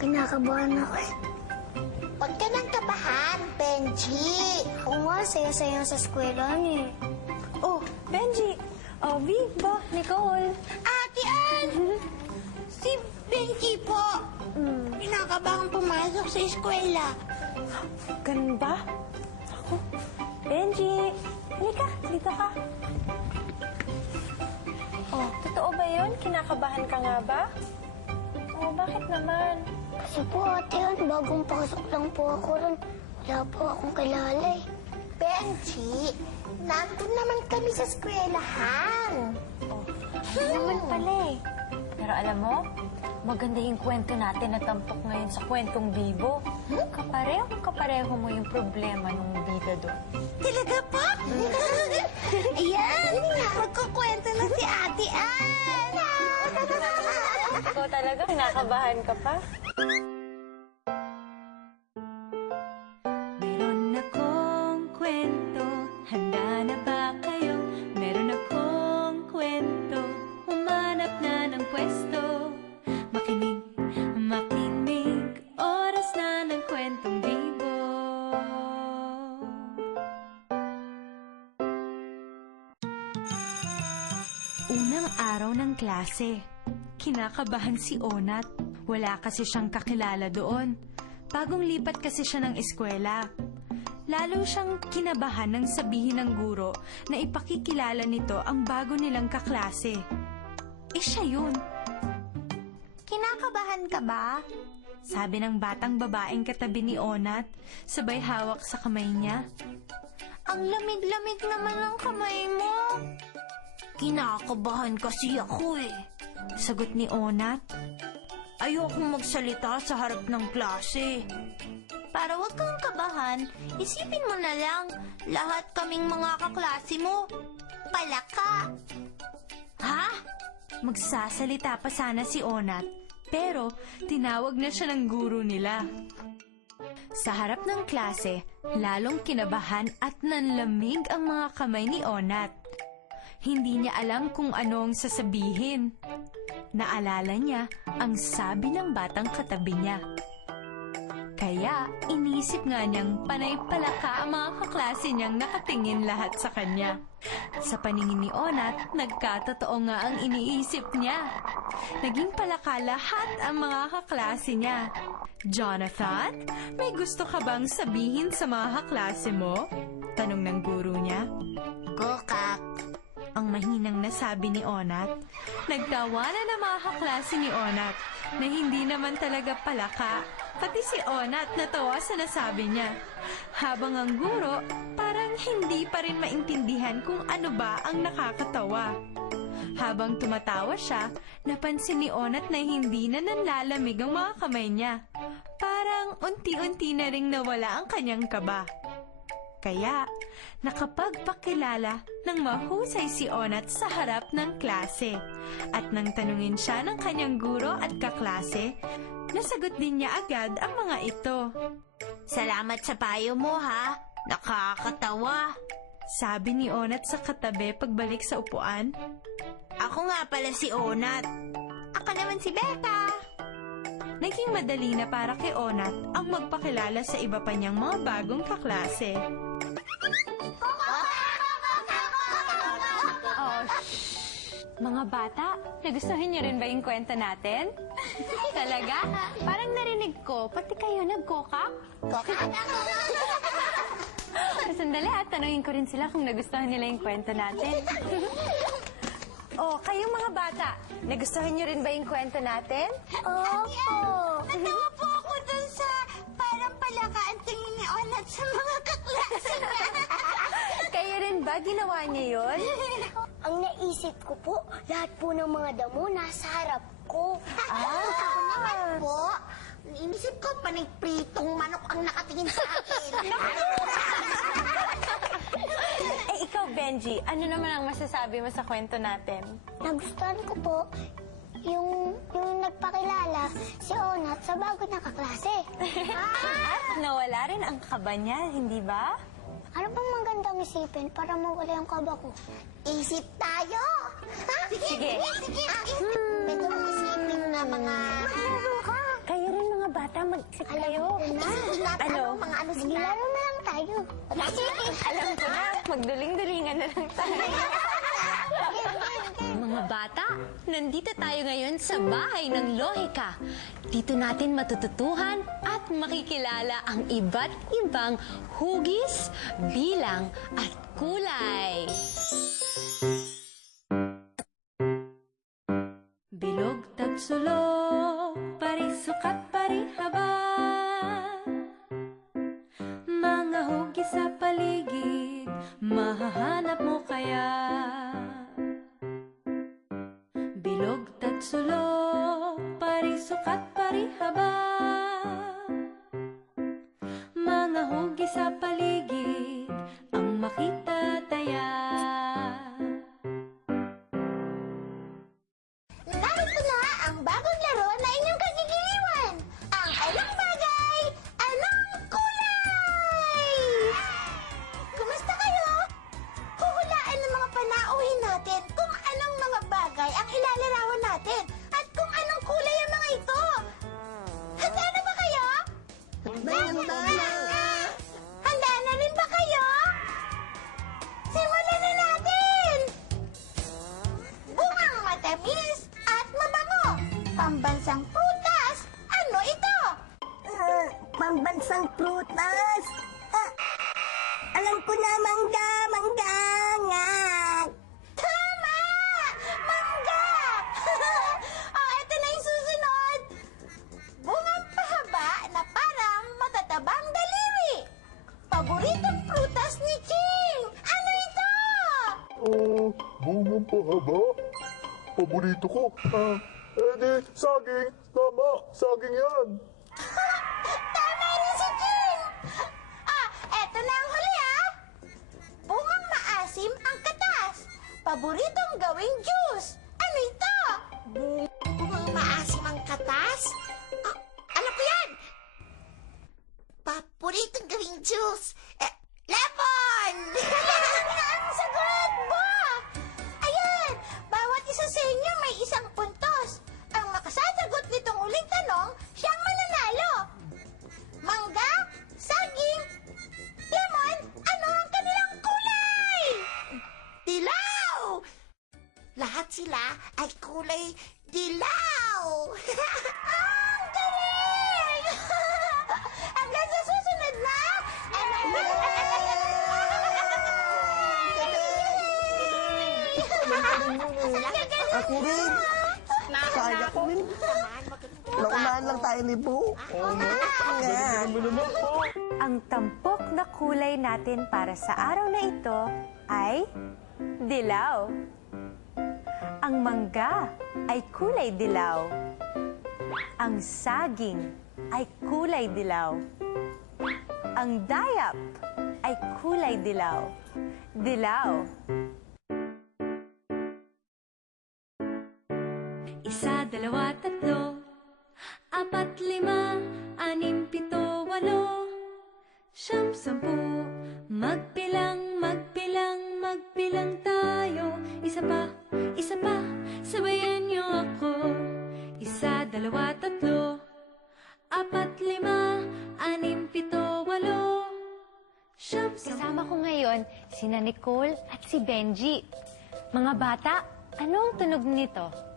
Kinakabahan ako eh. Huwag ka nang kabahan, Benji. Ako nga, saya-saya sa eskwelahan eh. Oh, Benji! Vic ba? Nicole? Ate Ann! Si Benji po. Kinakabahan pumasok sa eskwela. Ganun ba? Ako? Benji! Halika, dito ka. Oh, totoo ba yun? Kinakabahan ka nga ba? Oh, bakit naman? Kasi po ate Ann, bagong pasok lang po ako ron. Wala po akong kilala eh. Benji, nandun naman kami sa eskwelahan. Naman pala eh. Pero alam mo, maganda yung kwento natin na tampok ngayon sa kwentong Bibo. Kapareho mo yung problema nung bida doon. Talaga po? Ayan, magkukwento na si Ate Ann. Ikaw talaga, kinakabahan ka pa? Meron akong kwento, handa na ba kayo? Meron akong kwento, humanap na ng pwesto. Makinig, makinig, oras na ng kwentong Bibo. Unang araw ng klase. Kinakabahan si Onat. Wala kasi siyang kakilala doon. Bagong lipat kasi siya ng eskwela. Lalo siyang kinabahan nang sabihin ng guro na ipakikilala nito ang bago nilang kaklase. Siya yun. Kinakabahan ka ba? Sabi ng batang babaeng katabi ni Onat, sabay hawak sa kamay niya. Ang lamig-lamig naman ng kamay mo. Kinakabahan kasi ako eh. Sagot ni Onat. Ayokong magsalita sa harap ng klase. Para wag kang kabahan, isipin mo na lang, lahat kaming mga kaklase mo, palaka. Ha? Magsasalita pa sana si Onat, pero tinawag na siya ng guro nila. Sa harap ng klase, lalong kinabahan at nanlamig ang mga kamay ni Onat. Hindi niya alam kung anong sasabihin. Naalala niya ang sabi ng batang katabi niya. Kaya inisip nga niyang panay palaka ang mga kaklase niyang nakatingin lahat sa kanya. Sa paningin ni Onat, nagkatotoo nga ang iniisip niya. Naging palaka lahat ang mga kaklase niya. Jonathan, may gusto ka bang sabihin sa mga kaklase mo? Tanong ng guro niya. Gokak. Ang mahinang nasabi ni Onat. Nagtawanan ang mga kaklase ni Onat na hindi naman talaga palaka. Pati si Onat natawa sa nasabi niya. Habang ang guro, parang hindi pa rin maintindihan kung ano ba ang nakakatawa. Habang tumatawa siya, napansin ni Onat na hindi na nanlalamig ang mga kamay niya. Parang unti-unti na ring nawala ang kanyang kaba. Kaya, nakapagpakilala ng mahusay si Onat sa harap ng klase. At nang tanungin siya ng kanyang guro at kaklase, nasagot din niya agad ang mga ito. Salamat sa payo mo ha, nakakatawa. Sabi ni Onat sa katabi pagbalik sa upuan. Ako nga pala si Onat. Ako naman si Becca. Naging madali na para kay Onat ang magpakilala sa iba pa niyang mga bagong kaklase. Oh, mga bata, nagustuhan niyo rin ba yung kwento natin? Talaga? Parang narinig ko, pati kayo nagkokak? Sandali tanungin ko rin sila kung nagustuhan nila yung kwento natin. Oh, kayong mga bata, nagustuhan niyo rin ba yung kwento natin? Opo. Natawa po ako dun sa parang palaka ang tingin ni Onat sa mga kaklase niya. Kayo rin ba? Ginawa niyo yun? Ang naisip ko po, lahat po ng mga damo nasa harap ko. Ako naman po. Inisip ko panigpritong manok ang nakatingin sa akin. Ikaw, Benji, ano naman ang masasabi mo sa kwento natin? Nagustuhan ko po yung nagpakilala si Onat sa bago na kaklase. At nawala rin ang kaba niya, hindi ba? Ano bang magandang isipin para mawala yung kaba ko? Isip tayo. Sige. Sige. Medyo isipin na mga... Kayo rin mga Alam ko na. Ano? Mga ano sila? Laro na lang tayo. Alam ko na, magduling-dulingan na lang tayo. Mga bata, nandito tayo ngayon sa bahay ng lohika. Dito natin matututuhan at makikilala ang iba't ibang hugis, bilang at kulay. Bilog tatsulok, parisukat parihaba. Mga hugis sa paligid, mahahanap mo kaya. Bilog tatsulok, parisukat parihaba. Mga hugis sa paligid, ang makita taya. Narito na ang bagong laro na inyong kagigiliwan. Ang Anong Bagay, Anong Kulay! Kumusta kayo? Huhulaan ng mga panauhin natin kung anong mga bagay ang ilalarawan natin at kung anong kulay ang mga ito. Handa na ba kayo? Handa na! Handa na rin ba kayo? Simulan na natin! Bungang matamis at mabango. Pambansang prutas. Ano ito? Pambansang prutas. Alam ko na, mangga, nga. Tama! Mangga! Ito na yung susunod. Bungang pahaba na parang matatabang daliri. Paboritong prutas ni King. Ano ito? Bungang pahaba? Paborito ko. Saging. Tama, saging yan. Tama rin si King. Eto na ang huli Bungang maasim ang katas. Paboritong gawing juice. Ano ito? Bungang maasim ang katas? Alam ko yan! Paboritong gawing juice. Lemon! Ang sagot mo! Ayan! Bawat isa sa inyo may isang puntos. Ang makasasagot nitong uling tanong, siyang mananalo. Mangga, saging, lemon, ano ang kanilang kulay? Dilaw! Lahat sila ay kulay dilaw! Ang galing! Hanggang sa susunod na! Ako rin. Kaya ko rin. Naunahan lang tayo ni Bu. Nga. Ang tampok na kulay natin para sa araw na ito ay dilaw. Ang mangga ay kulay dilaw. Ang saging ay kulay dilaw. Ang dayap ay kulay dilaw. Dilaw. Isa, dalawa, tatlo, apat, lima, anim, pito, walo, siyam, sampu. Magbilang, magbilang, magbilang tayo. Isa pa, sabayan niyo ako. Isa, dalawa, tatlo, apat, lima, anim, pito, walo, siyam, sampu. Kasama ko ngayon sina Nicole at si Benji. Mga bata, anong tunog nito?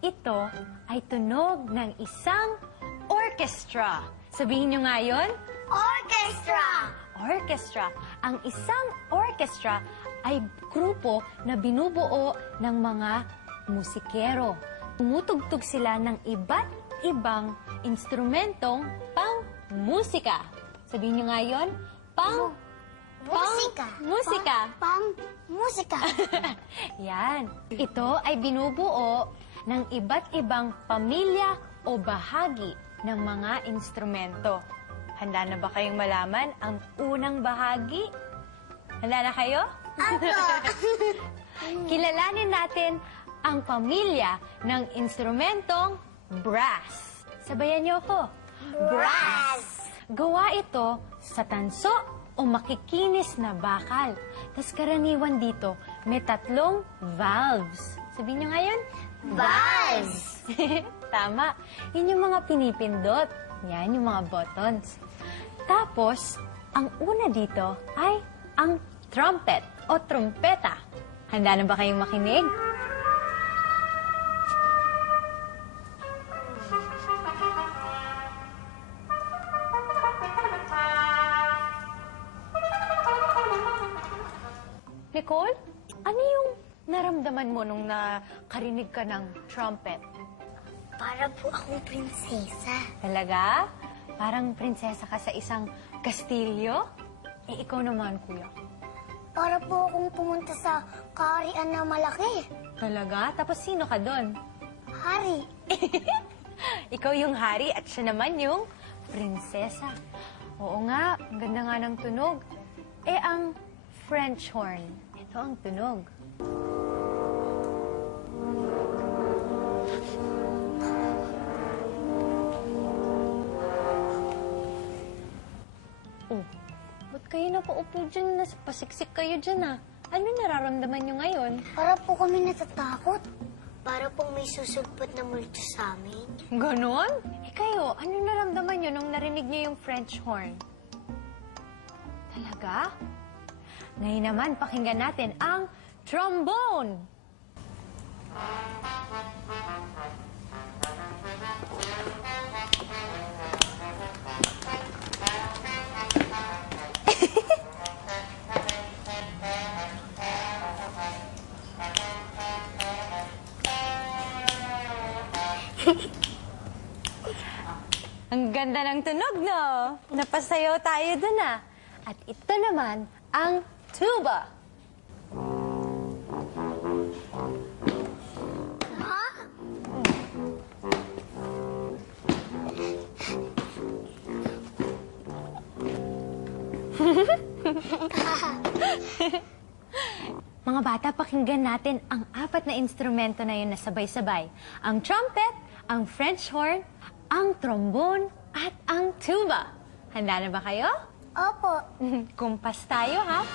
Ito ay tunog ng isang orchestra. Sabihin nyo nga yun? Orchestra! Orchestra. Ang isang orchestra ay grupo na binubuo ng mga musikero. Tumutugtog sila ng iba't ibang instrumentong pang-musika. Sabihin nyo nga yun? Musika. Musika. Musika. Yan. Ito ay binubuo ng iba't ibang pamilya o bahagi ng mga instrumento. Handa na ba kayong malaman ang unang bahagi? Handa na kayo? Kilalanin natin ang pamilya ng instrumentong brass. Sabayan niyo ako. Brass! Gawa ito sa tanso o makikinis na bakal. Tapos karaniwan dito, may 3 valves. Sabihin niyo ngayon? Valves! Tama. Yun yung mga pinipindot. Yan, yung mga buttons. Tapos, ang una dito ay ang trumpet o trumpeta. Handa na ba kayong makinig? Nicole, ano yung naramdaman mo nung nakarinig ka ng trumpet? Para po akong prinsesa. Talaga? Parang prinsesa ka sa isang kastilyo? Eh, ikaw naman, kuya. Para po akong pumunta sa kaharian na malaki. Talaga? Tapos sino ka doon? Hari. Ikaw yung hari at siya naman yung prinsesa. Oo nga, ang ganda nga ng tunog. Eh, ang French horn. Ito ang tunog. Oh, ba't kayo napaupo dyan? Pasiksik kayo dyan, ah. Ano nararamdaman nyo ngayon? Para po kami natatakot. Para pong may susugpot na multo sa amin. Ganon? Eh kayo, ano naramdaman nyo nung narinig nyo yung French horn? Talaga? Ngayon naman, pakinggan natin ang trombone. Ang ganda ng tunog, no? Napasayaw tayo dun, ah. At ito naman ang tuba. Mga bata, pakinggan natin ang 4 na instrumento na yun na sabay-sabay. Ang trumpet, ang French horn, ang trombone, at ang tuba. Handa na ba kayo? Opo. Kumpas tayo, ha?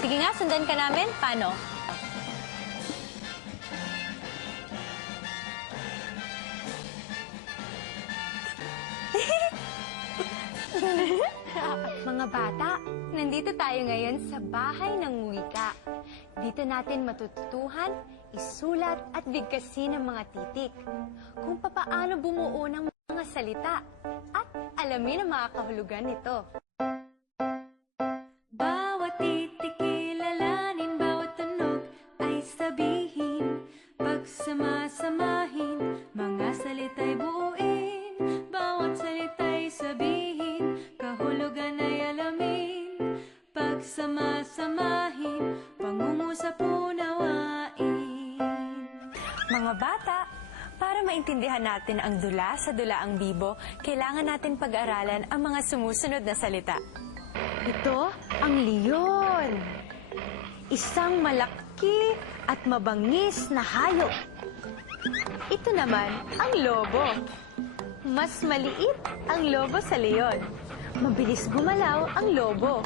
Sige nga, sundan ka namin. Paano? Mga bata, nandito tayo ngayon sa Bahay ng Wika. Dito natin matututuhan, isulat at bigkasin ang mga titik. Kung papaano bumuo ng mga salita at alamin ang mga kahulugan nito. Bawat titik kilalanin, bawat tunog ay sabihin. Pagsama-samahin, mga salita'y buuin. Bawat salita'y sabihin, kahulugan ay alamin. Pagsama-samahin, pangungusap unawain. Mga bata, para maintindihan natin ang dula sa dulaang bibo, kailangan natin pag-aralan ang mga sumusunod na salita. Ito ang leon. Isang malaki at mabangis na hayop. Ito naman ang lobo. Mas maliit ang lobo sa leon. Mabilis gumalaw ang lobo.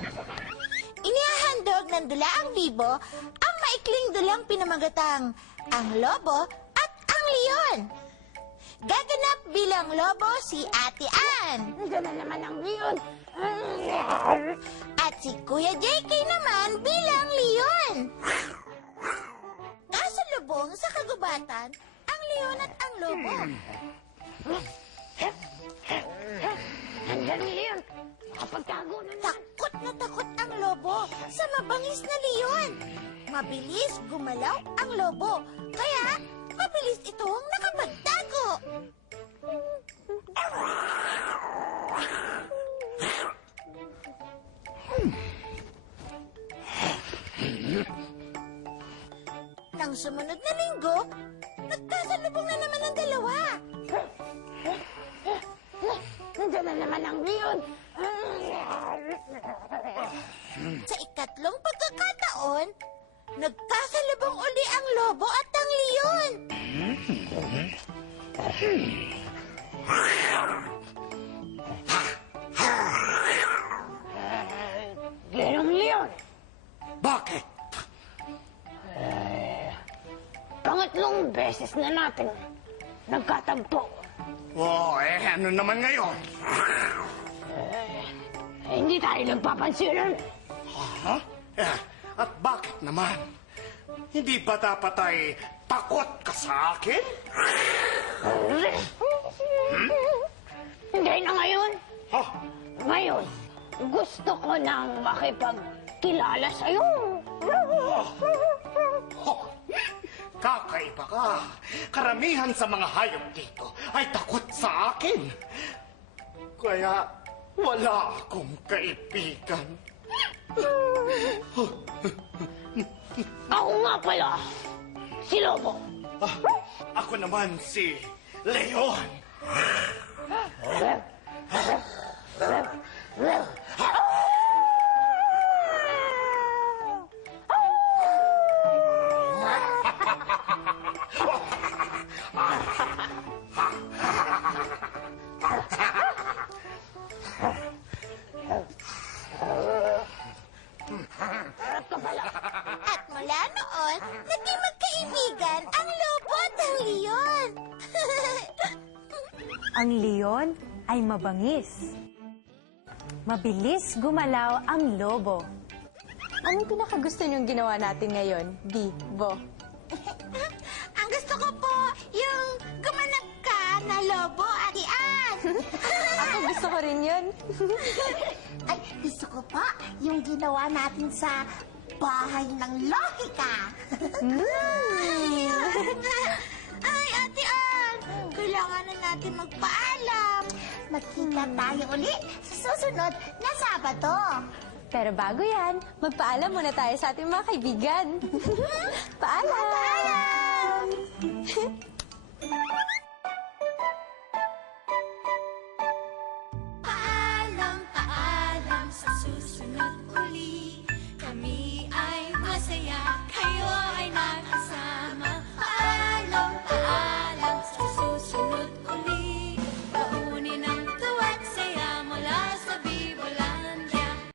Inihahandog ng dulaang bibo ang maikling dulang pinamagatang ang lobo at ang leon. Gaganap bilang lobo si Ate Ann. Nandiyan na naman ang leon. At si Kuya JK naman bilang leon. Kasalubong sa kagubatan ang leon at ang lobo. Nandiyan leon. Takot na takot ang lobo sa mabangis na leon. Mabilis gumalaw ang lobo, kaya mabilis itong nakapagtago. Nang sumunod na linggo, nagkasalubong na naman ang dalawa. Nandiyan na naman ang leon. Sa ikatlong pagkakataon, Nagkasalubong uli ang lobo at ang leon. Ginong Leon, Bakit? pangatlong beses na natin nagkatagpo. Ano naman ngayon? Hindi tayo nagpapansinan. Ha? At bakit naman? Hindi ba dapat ay takot ka sa akin? Hindi na ngayon. Ha? Ngayon, gusto ko nang makipagkilala sa'yo. Kakaiba ka. Karamihan sa mga hayop dito ay takot sa akin. Kaya wala akong kaibigan. Ako nga pala, si Lobo. Ako naman si Leon. At mula noon, naging magkaibigan ang lobo at ang leon. Ang leon ay mabangis. Mabilis gumalaw ang lobo. Anong pinakagusto niyong ginawa natin ngayon, Bo? Ang gusto ko po, yung gumanap ka na lobo at ian. Ako gusto ko rin yun. Ay, gusto ko pa yung ginawa natin sa bahay ng lohika. Ay, Ate Ann, kailangan na natin magpaalam. Magkita tayo uli sa susunod na Sabado. Pero bago yan, magpaalam muna tayo sa ating mga kaibigan. Paalam! Paalam!